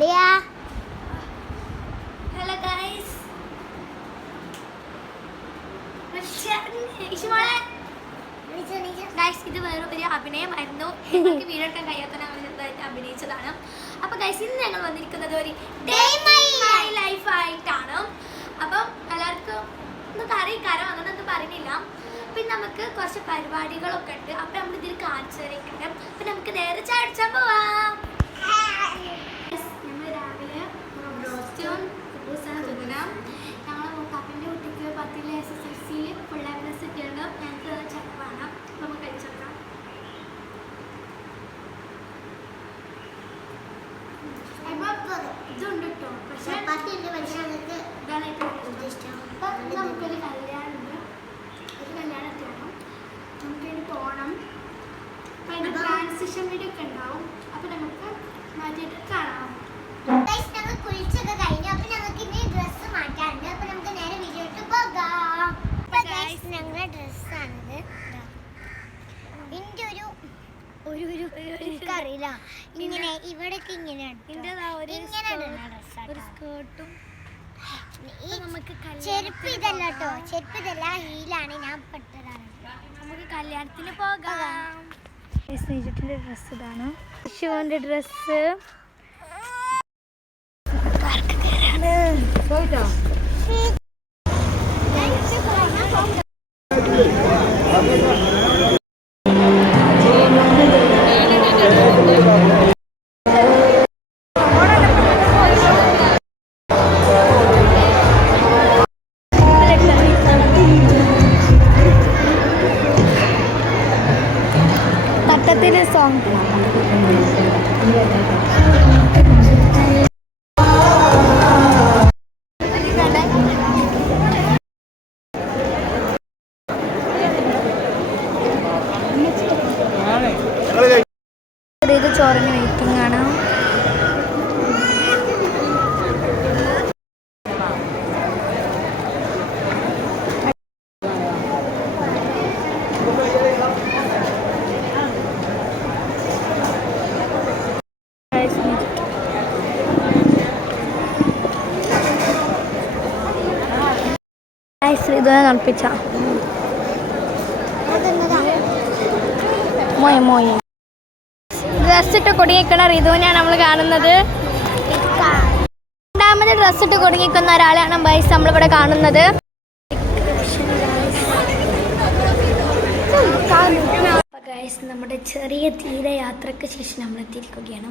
Lia. Hello guys. Guys ഇത് വേറൊരു അഭിനയമായിരുന്നു. ഞങ്ങൾക്ക് വീഡിയോ എടുക്കാൻ കഴിയാത്ത ഞങ്ങൾ ചെറുതായിട്ട് അഭിനയിച്ചതാണ്. അപ്പോൾ ഗൈസ് ഇന്ന് ഞങ്ങൾ വന്നിരിക്കുന്നത് ഒരു ഡേ മൈ ലൈഫ് ആയിട്ടാണ്. അപ്പം എല്ലാവർക്കും ഒന്ന് കര വന്നതൊന്നും പറയുന്നില്ല. പിന്നെ നമുക്ക് കുറച്ച് പരിപാടികളൊക്കെ ഉണ്ട്. അപ്പം നമ്മൾ ഇതിൽ കാണിച്ചു തരേക്കുണ്ട്. അപ്പം നമുക്ക് നേരെ ചാടിച്ചാൽ പോവാം. നമ്മൾ രാവിലെ റോസ്റ്റും കുബൂസാണ് തിന്നണം. ഞങ്ങൾ മൂത്താപ്പൻ്റെ കുട്ടിക്ക് 10ൽ SSLCയിൽ ഫുൾ A+ കിട്ടിയുണ്ട്. ഞങ്ങൾക്ക് ചെലവാണ്. അപ്പം നമുക്ക് കഴിച്ചേക്കാം. ഇതുണ്ട് കേട്ടോ. പക്ഷേ ഇതാണ് ഏറ്റവും ഇഷ്ടം. അപ്പം നമുക്കൊരു കല്യാണമുണ്ട്. ഒരു കല്യാണത്തിൽ വേണം നമുക്കതിന് പോകണം. അപ്പം അതിൻ്റെ ട്രാൻസിഷൻ വീഡിയോ ഒക്കെ ഉണ്ടാവും. അപ്പം നമുക്ക് മാറ്റിയിട്ട് കാണാം. ഞങ്ങൾ കുളിച്ചൊക്കെ കഴിഞ്ഞു. അപ്പൊ ഞങ്ങൾക്ക് ഇനി ഡ്രസ്സ് മാറ്റാനുണ്ട്. അപ്പൊ നമുക്ക് നേരെ വീഡിയോ ഇട്ട് പോകാം. ഞങ്ങളുടെ ഡ്രസ്സാണിത്. എന്റെ എനിക്കറിയില്ല ഇങ്ങനെ ഇവിടേക്ക് ഇങ്ങനെയാണ്. ചെരുപ്പ് ഇതല്ല കേട്ടോ. ചെരുപ്പ് ഇതല്ല, ഹീലാണ്. ഞാൻ പെട്ടതാണ്. നമുക്ക് കല്യാണത്തിന് പോകാം. സ്നേഹിച്ചിട്ടിന്റെ ഡ്രസ്സ് ഇതാണ്. ശിവന്റെ ഡ്രസ്സ്. തട്ടത്തിലെ സോങ്. ഇത് ചോറിന് വെയിറ്റിംഗ് ആണ്. ഇത് കളിപ്പിച്ച മോയ ഡ്രസ്സിട്ട് കൊടിങ്ങിക്കണ റിതുവിനെയാണ് നമ്മൾ കാണുന്നത്. രണ്ടാമത് ഡ്രസ്സിട്ട് കൊടിങ്ങിക്കുന്ന ഒരാളെയാണ് ബൈസ് നമ്മളിവിടെ കാണുന്നത്. നമ്മുടെ ചെറിയ തീരയാത്രയ്ക്ക് ശേഷം നമ്മൾ എത്തിയിരിക്കുകയാണ്.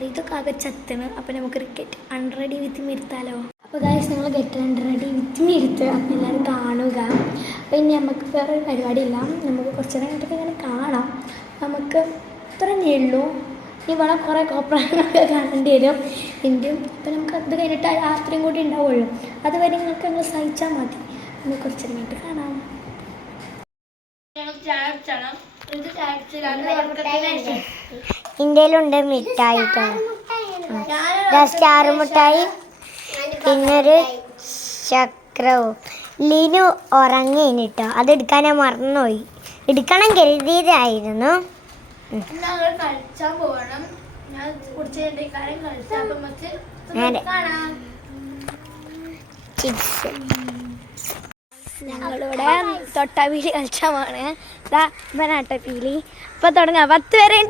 റിതുക്ക് ആകെ ചത്തണ്. അപ്പോൾ നമുക്ക് ക്രിക്കറ്റ് അൺറെഡി വിത്ത് മീ എടുത്താലോ? അപ്പോൾ ഗൈസ് നിങ്ങൾ ഗെറ്റ് അൺറെഡി വിത്ത് മീ എടുത്ത് അപ്പോൾ എല്ലാവരും കാണുക. അപ്പോൾ ഇനി നമുക്ക് വേറെ പരിപാടിയില്ല. നമുക്ക് കുറച്ച് നേരം കഴിഞ്ഞിട്ടൊക്കെ ഇങ്ങനെ കാണാം. നമുക്ക് ഇത്രയേ ഉള്ളൂ. ഇനി വളരെ കുറേ കോപ്രായങ്ങളൊക്കെ കാണേണ്ടി വരും ഇന്ത്യയും. അപ്പോൾ നമുക്ക് അത് കഴിഞ്ഞിട്ട് ആ രാത്രിയും കൂടി ഉണ്ടാവുള്ളൂ. അതുവരെ നിങ്ങൾക്ക് നിങ്ങൾ സഹിച്ചാൽ മതി. നമുക്ക് കുറച്ച് നേരം കഴിഞ്ഞിട്ട് കാണാം. ഇന്ത്യയിലുണ്ട് മിഠായി, സ്റ്റാർ മിഠായി, പിന്നൊരു ചക്രവും. ലിനു ഉറങ്ങിട്ടോ. അതെടുക്കാൻ ഞാൻ മറന്നുപോയി. എടുക്കണം കരുതിയതായിരുന്നു. ഞങ്ങളിവിടെ തൊട്ടാപീലി കളിച്ചാണ്. ബനാട്ടപ്പീലി ഇപ്പൊ തുടങ്ങാം. 10 പേരെ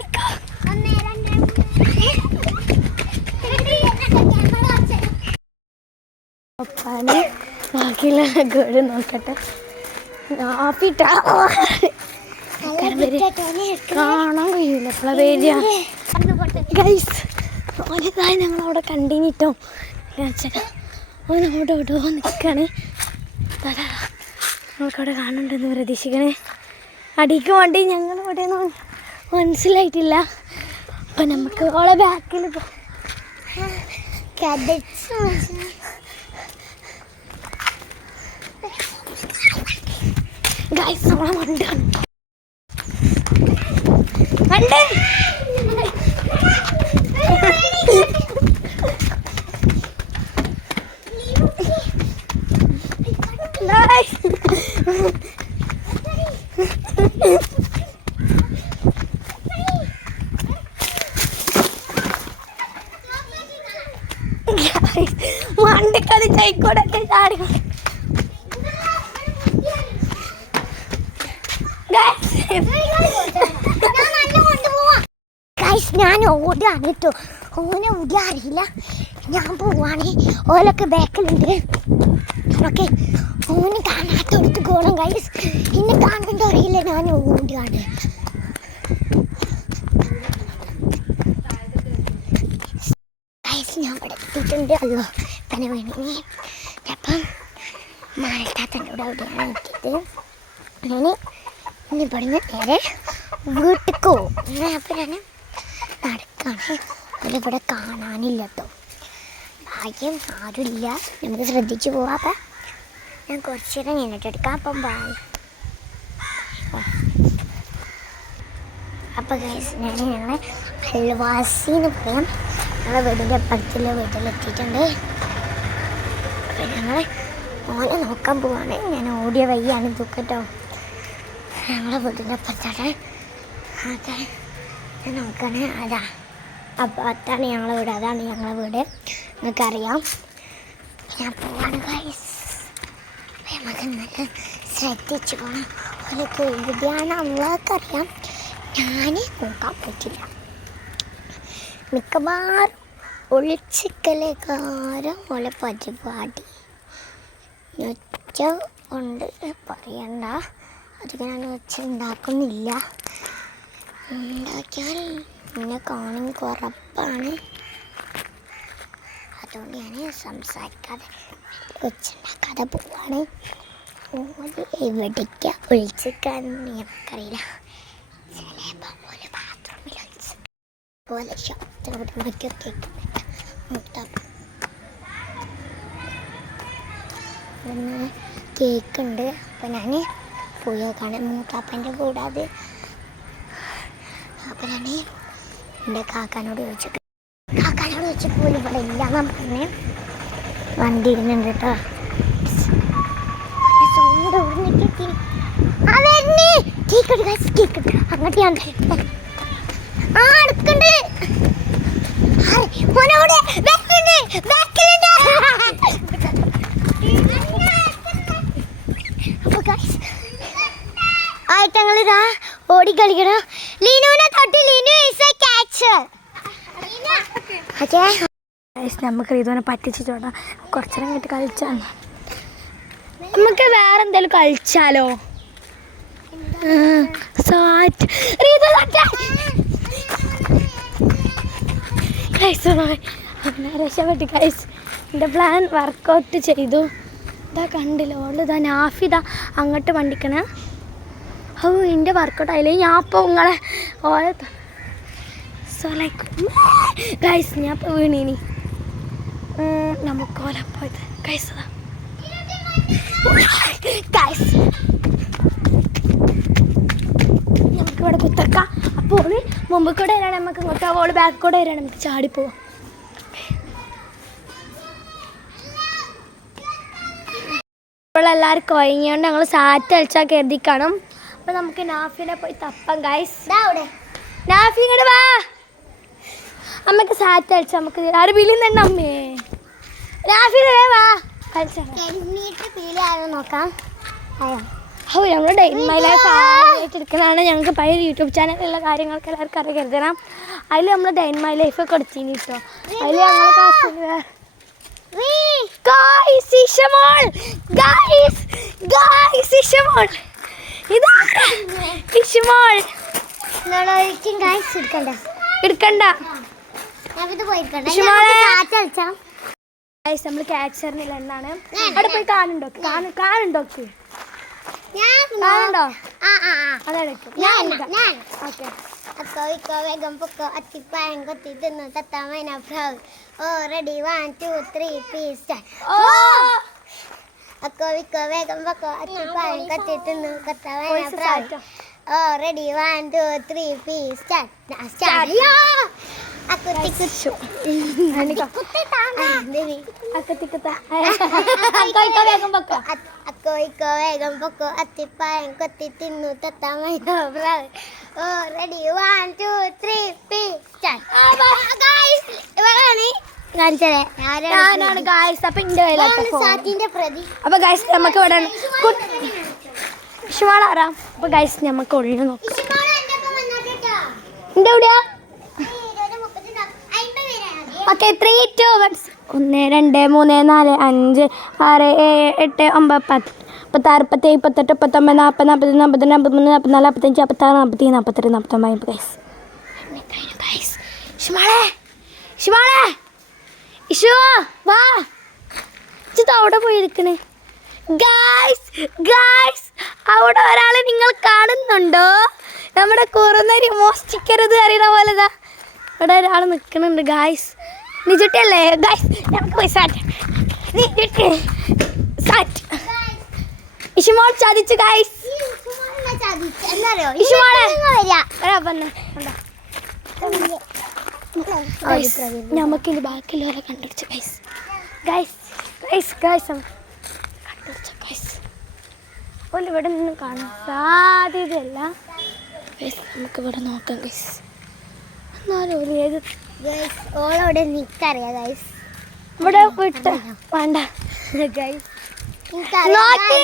ഒപ്പാന് ബാക്കിയുള്ള ഗേഡ് നോക്കട്ടെ. കാണാൻ കഴിയൂല എപ്പോഴാ പേര്. ഗൈസ് ഓരതായി ഞങ്ങളവിടെ കണ്ടിട്ടോ. ഓനോടെ ഓടോ നിൽക്കാണ്. നമ്മൾക്കവിടെ കാണുന്നുണ്ടെന്ന് പ്രതീക്ഷിക്കണേ. അടിക്ക് വേണ്ടി ഞങ്ങൾ ഇവിടെ മനസ്സിലായിട്ടില്ല. അപ്പം നമുക്ക് ഓളെ ബാക്കിൽ ഗൈസ് നമ്മളെ വണ്ടാണ് വണ്ട്. മണ്ടിക്കളി ചൈക്കോടൊക്കെ ചാടി ഞാൻ ഓടാണ് കേട്ടോ. ഓനെ ഓടി അറിയില്ല. ഞാൻ പോവാണ്. ഓലൊക്കെ ബാക്കിലുണ്ട്. ഓക്കെ ഓന് കാണാത്തടുത്ത് പോകണം ഗൈസ്. എന്നെ കാണുന്നുണ്ടോ അറിയില്ല. ഞാൻ ഓടുകയാണ്. ഗൈസ് ഞാൻ ഇവിടെ എത്തിയിട്ടുണ്ട്. അല്ലോ തന്നെ വേണേ. അപ്പം മാലത്താത്തൻ്റെ കൂടെ അവിടെയാണ് എത്തിയത്. ഞാൻ ഇനി ഇവിടുന്ന് നേരെ വീട്ടിൽ പോവും. അപ്പം ഞാൻ നടക്കാണ്. അതിലിവിടെ കാണാനില്ല കേട്ടോ. ഭാഗ്യം ആരുമില്ല. നമുക്ക് ശ്രദ്ധിച്ച് പോവാം. അപ്പം ഞാൻ കുറച്ച് നേരം കഴിഞ്ഞിട്ടെടുക്കാം. അപ്പം ബായ്. അപ്പം ഗൈസ് ഞങ്ങളെ അയൽവാസി എന്ന് പറയാം. ഞങ്ങളെ വീടിൻ്റെ അപ്പുറത്തുള്ള വീട്ടിലെത്തിയിട്ടുണ്ട്. അപ്പം ഞങ്ങൾ ഓനെ നോക്കാൻ പോവാണ്. ഞാൻ ഓടിയ വയ്യാണ് ഇതൊക്കെ കേട്ടോ. ഞങ്ങളെ വീടിൻ്റെ അപ്പുറത്താണ്. അതെ ഞാൻ നോക്കണേ. അതാ അപ്പോൾ അതാണ് ഞങ്ങളെ വീട്. അതാണ് ഞങ്ങളെ വീട്. നിങ്ങൾക്കറിയാം. ഞാൻ പോവാണ് ഗൈസ്. നമുക്ക് നല്ല ശ്രദ്ധിച്ചു പോകണം. ഓലൊക്കെ എവിടെയാണ് നമ്മളൊക്കറിയാം. ഞാൻ നോക്കാൻ പറ്റില്ല. മിക്കവാറും ഒളിച്ചിക്കലേക്കാരം ഓലെ പരിപാടി. ഒച്ച കൊണ്ട് പറയണ്ട. അതൊക്കെ ഞാൻ ഒച്ച ഉണ്ടാക്കുന്നില്ല. ഉണ്ടാക്കിയാൽ എന്നെ കാണും ഉറപ്പാണ്. അതുകൊണ്ട് ഞാൻ സംസാരിക്കാതെ ഒച്ചുണ്ടാക്കാതെ പോവാണ്. ഓല് എവിടേക്കാ ഒളിച്ചിക്കാന്ന് എനിക്കറിയില്ല. ചിലപ്പോൾ പോലെ ബാത്റൂമിൽ ഒളിച്ച് പോലെ ശബ്ദത്തോട് മറ്റൊക്കെ കേൾക്കുന്നുണ്ട്. മൂത്താപ്പ കേക്കുണ്ട്. അപ്പം ഞാൻ പോയേക്കാണ് മൂത്താപ്പൻ്റെ കൂടാതെ. അപ്പം ഞാൻ എൻ്റെ കാക്കാനോട് ചോദിച്ചിട്ട് പോലും ഇവിടെ ഇല്ലാന്നാ പറഞ്ഞേ. വണ്ടി ഇരുന്നുണ്ട് കേട്ടോ. അങ്ങോട്ട് ഞാൻ അടുക്കണ്ട്. ആയിട്ടങ്ങളിതാ ഓടിക്കളിക്കണം. ലീനുവിനെ തൊട്ട് ലീനു ഈസ് എ ക്യാച്ചർ. നമുക്ക് ഇതുപോലെ പറ്റിച്ചിട്ടോടാ. കുറച്ചേരം കഴിഞ്ഞിട്ട് കളിച്ചാണ്. നമുക്ക് വേറെ എന്തെങ്കിലും കളിച്ചാലോ? രക്ഷപ്പെട്ട് ഗൈസ്. എൻ്റെ പ്ലാൻ വർക്കൗട്ട് ചെയ്തു. ഇതാ കണ്ടില്ല ഓളിതാ നാഫിതാ അങ്ങോട്ട് വണ്ടിക്കണ. ഓ എൻ്റെ വർക്കൗട്ട് ആയില്ലേ. ഞാൻ ഇപ്പോൾ നിങ്ങളെ ഓരോ സോ ലൈക്ക് ഗൈസ് ഞാൻ ഇപ്പോൾ വീണീനി. നമുക്ക് ഓലപ്പോയത് ഗൈസ് ഗൈസ് നമുക്കിവിടെ കുത്തക്കാം. അപ്പോൾ മുമ്പ് കൂടെ വരാണ് നമുക്ക് ഇങ്ങോട്ട്. ഓള് ബാക്ക് കൂടെ വരാണ് നമുക്ക് ചാടിപ്പോവാം. ഇപ്പോഴെല്ലാവരും കുഴങ്ങിയോണ്ട് ഞങ്ങൾ സാറ്റ് കളിച്ചാൽ കരുതി കാണും. അപ്പോൾ നമുക്ക് നാഫിനെ പോയി തപ്പാം ഗൈസ്. നാഫി ഇങ്ങോട്ട് വാ. അമ്മക്ക് സാറ്റ് കളിച്ചാൽ നമുക്ക് ആരും വിളിയുന്നുണ്ട് അമ്മേ. നാഫി വാ കളിച്ചാൽ നോക്കാം. ഓ ഞങ്ങൾ ഡെയിൻ മൈ ലൈഫ് ആയിട്ട് എടുക്കുന്നതാണ്. ഞങ്ങൾക്ക് പഴയ യൂട്യൂബ് ചാനലിലുള്ള കാര്യങ്ങൾക്ക് എല്ലാവർക്കും അറിയാൻ കരുതണം. അതിൽ നമ്മൾ ഡെയിൻ മൈ ലൈഫ് ഒക്കെ എടുത്തിനി കേട്ടോ. അതിൽ ഞങ്ങളെ ക്ലാസ്സിൽ എടുക്കണ്ട. നമ്മൾ ക്യാച്ചറിനില്ല എന്നാണ്. അവിടെ പോയി കാണുണ്ടോ? കാണുണ്ടോക്ക് കാണുണ്ടോ? അതെടുക്കും. ഓക്കെ വേഗം പൊക്കോ അത്തിപ്പായം കൊത്തി തിന്നു തത്തമൈന ഫ്രൗ. ഓ റെഡി 1 2 3 പ്ലീസ് സ്റ്റാർട്ട്. അക്കോ വിക്കോ വേഗം പൊക്കോ അത്തിപ്പായം കൊത്തി തിന്നു തത്തമൈന ഫ്രൗ. ഓ റെഡി 1 2 3 പ്ലീസ് സ്റ്റാർട്ട്. വേഗം പൊക്കോ അത്തിപ്പായം കൊത്തി തിന്നു തത്തമൈന ഫ്രൗ. ഓ റെഡി 1 2 3 പ്ലീസ് സ്റ്റാർട്ട്. ഞാനാണ് ഗായ്സ്. അപ്പൊ എന്റെ അപ്പൊ ഗായ്സ് നമുക്ക് ഇവിടെ ഷിമാളാറാ. അപ്പൊ ഗായ്സ് നമുക്ക് ഉള്ളിൽ നോക്കാം. എന്റെ എവിടെയാ? ഓക്കെ 3, 2, 1. 1, 2, 3, 4, 5, 6, 7, 8, 9, 10, 56, 57, 58, 59, 40, 41, 42, 43, 44, 45, 46, 47, 48, 49. ഗൈസ് ഷിമാളെ ഇഷു വാ. അവിടെ പോയിരിക്കണേ ഗായ്സ്. അവിടെ ഒരാളെ നിങ്ങൾ കാണുന്നുണ്ടോ? നമ്മുടെ കുറന്നരി മോഷ്ടിക്കരുത് അറിയണ പോലെതാ അവിടെ ഒരാൾ നിൽക്കുന്നുണ്ട് ഗായ്സ്. നിജുട്ടല്ലേ ഗായ്സ്? നമുക്ക് പോയി ഇഷുമോൾ ചതിച്ചു ഗായ്സ്. നമുക്കിത് ബാക്കിയുള്ളവരെ കണ്ടുപിടിച്ചു ഗൈസ്. ഓല് ഇവിടെ നിന്നും കാണാൻ സാധ്യതയല്ല ഗൈസ്. നമുക്കിവിടെ നോക്കാം ഗൈസ്. എന്നാലും ഒരു ഏത് ഓളോടെ നിക്കറിയാ ഗൈസ്. ഇവിടെ വിട്ട് വേണ്ട ഗൈസ്. നോക്കി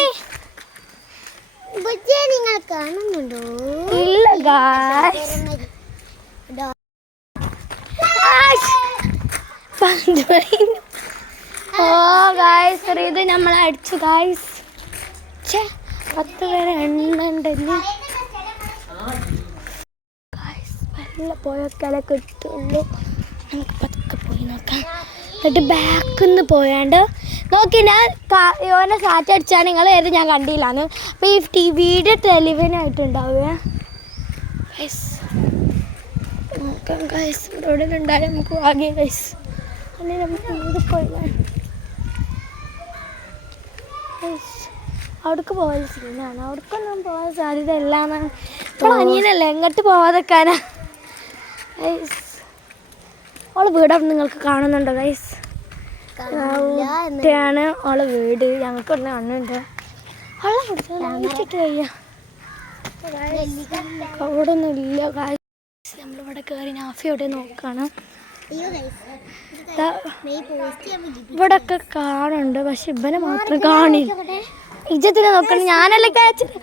നിങ്ങൾ കാണുന്നുണ്ടോ? ഇല്ല ഗൈസ്. ഓ ഗായ്സ് ഇത് നമ്മളെ അടിച്ചു ഗായ്സ്. 10 പേരെ എണ്ണുണ്ടല്ലേ ഗായ്സ്. നല്ല പോയൊക്കെ കിട്ടുള്ളൂ. നമുക്ക് പതുക്കെ പോയി നോക്കാം. എന്നിട്ട് ബാക്കിൽ നിന്ന് പോയാണ്ട് നോക്കി. ഞാൻ ഓനെ സാറ്റ് അടിച്ചാണ് നിങ്ങൾ ഏത് ഞാൻ കണ്ടില്ലാന്ന്. അപ്പോൾ ഈ വീഡിയോ ടെലിവിഷനായിട്ടുണ്ടാവുക ഗൈസ്. നോക്കാം ഗൈസ്. ഇവിടെ ഉണ്ടായാലും നമുക്ക് വാങ്ങിയ ഗൈസ്. അല്ലെങ്കിൽ നമുക്ക് ഇത് പോയാൽ അവിടേക്ക് പോയ സീനാണ്. അവിടേക്കൊന്നും പോകാൻ സാധ്യത ഇല്ല എന്നാണ്. ഇപ്പോൾ അനിയനല്ലേ എങ്ങോട്ട് പോവാതെക്കാനാ ഗൈസ്. ഓളെ വീട് അവിടെ നിങ്ങൾക്ക് കാണുന്നുണ്ടോ ഗൈസ്? ാണ് ഓളെ വീട്. ഞങ്ങൾക്ക് ഒന്ന് കാണുന്നുണ്ട്. ഓളെ വിളിച്ചിട്ട് വയ്യ. അവിടെ ഒന്നും ഇല്ല ഗൈസ്. നമ്മളിവിടെ കയറി നാഫി എവിടെ നോക്കാണ്. ഇവിടെ ഒക്കെ കാണുന്നുണ്ട് പക്ഷെ ഇവനെ മാത്രം കാണില്ല. ഇജ്ജത്തിനെ നോക്കണം. ഞാനല്ലേ കഴിച്ചിട്ട്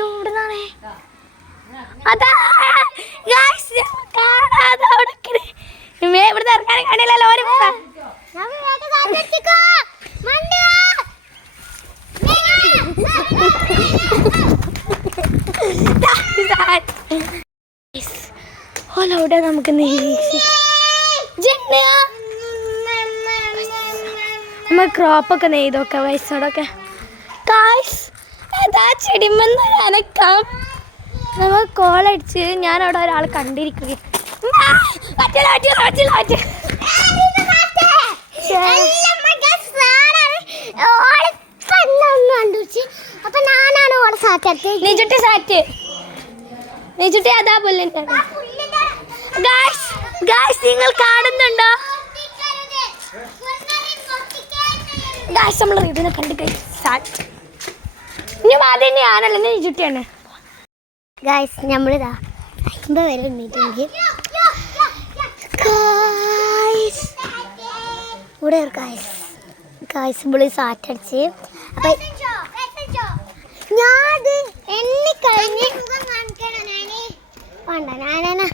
എവിടുന്നാണേ അതാ കാണാതെ ഇവിടുന്ന് ഇറങ്ങാൻ കാണില്ലല്ലോ. ഓലവിടെ നമുക്ക് നമ്മൾ ക്രോപ്പൊക്കെ നെയ്തൊക്കെ വയസ്സോടൊക്കെ ഗായ്സ്. അതാ ചെടിമെന്ന് അനക്കാം. നമ്മൾ കോളടിച്ച് ഞാൻ അവിടെ ഒരാൾ കണ്ടിരിക്കുകയും നിജുട്ടി അതാ പുല്ല് നിങ്ങൾ കാണുന്നുണ്ടോ ഗായ്സ്? നമ്മൾ ഇതിനെ കണ്ടു ഇനി ആദ്യം ഞാനല്ല നിജുട്ടിയാണ് ഗായ്സ്. നമ്മളിതാ 50 വരെ എണ്ണിട്ടുണ്ട്. ഇവിടെ ഗായ്സ് ഇവിടെ സാറ്റടിച്ച് അപ്പം ഞാനത് എണ്ണിക്കഴിഞ്ഞ് വേണ്ട ഞാനാ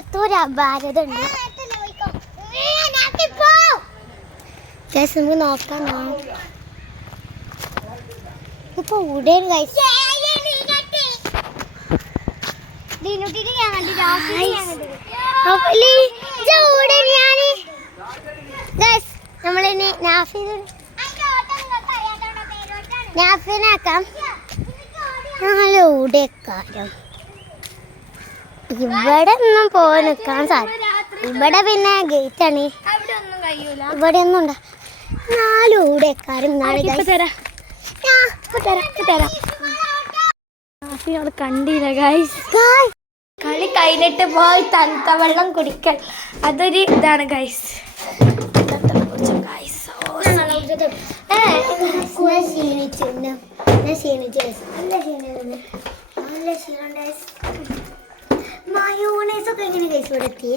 എത്തോരു അപാരതുണ്ട് ഗൈസ്. നമുക്ക് നോക്കാം. ഇപ്പൊ ഉടൻ ഗൈസ് നമ്മളിനി നാഫിനാക്കാം. ഞങ്ങളൂടെക്കാരം ഇവിടെ ഒന്നും പോയി നിൽക്കാൻ സാധിക്കും. ഇവിടെ പിന്നെ ഗേറ്റാണ്. ഇവിടെ ഒന്നും ഉണ്ടോ? 4 ഊടെക്കാരും കണ്ടില്ല ഗൈസ്. കളി കഴിഞ്ഞിട്ട് പോയി തണുത്ത വെള്ളം കുടിക്കൽ അതൊരു ഇതാണ് ഗൈസ്. ഗൈസ് ക്ഷീണം ഞാൻ ക്ഷീണിച്ചു നല്ല ക്ഷീണം നല്ല ക്ഷീണം മയോണൈസൊക്കെ എങ്ങനെ കഴിച്ചു ഇവിടെ എത്തി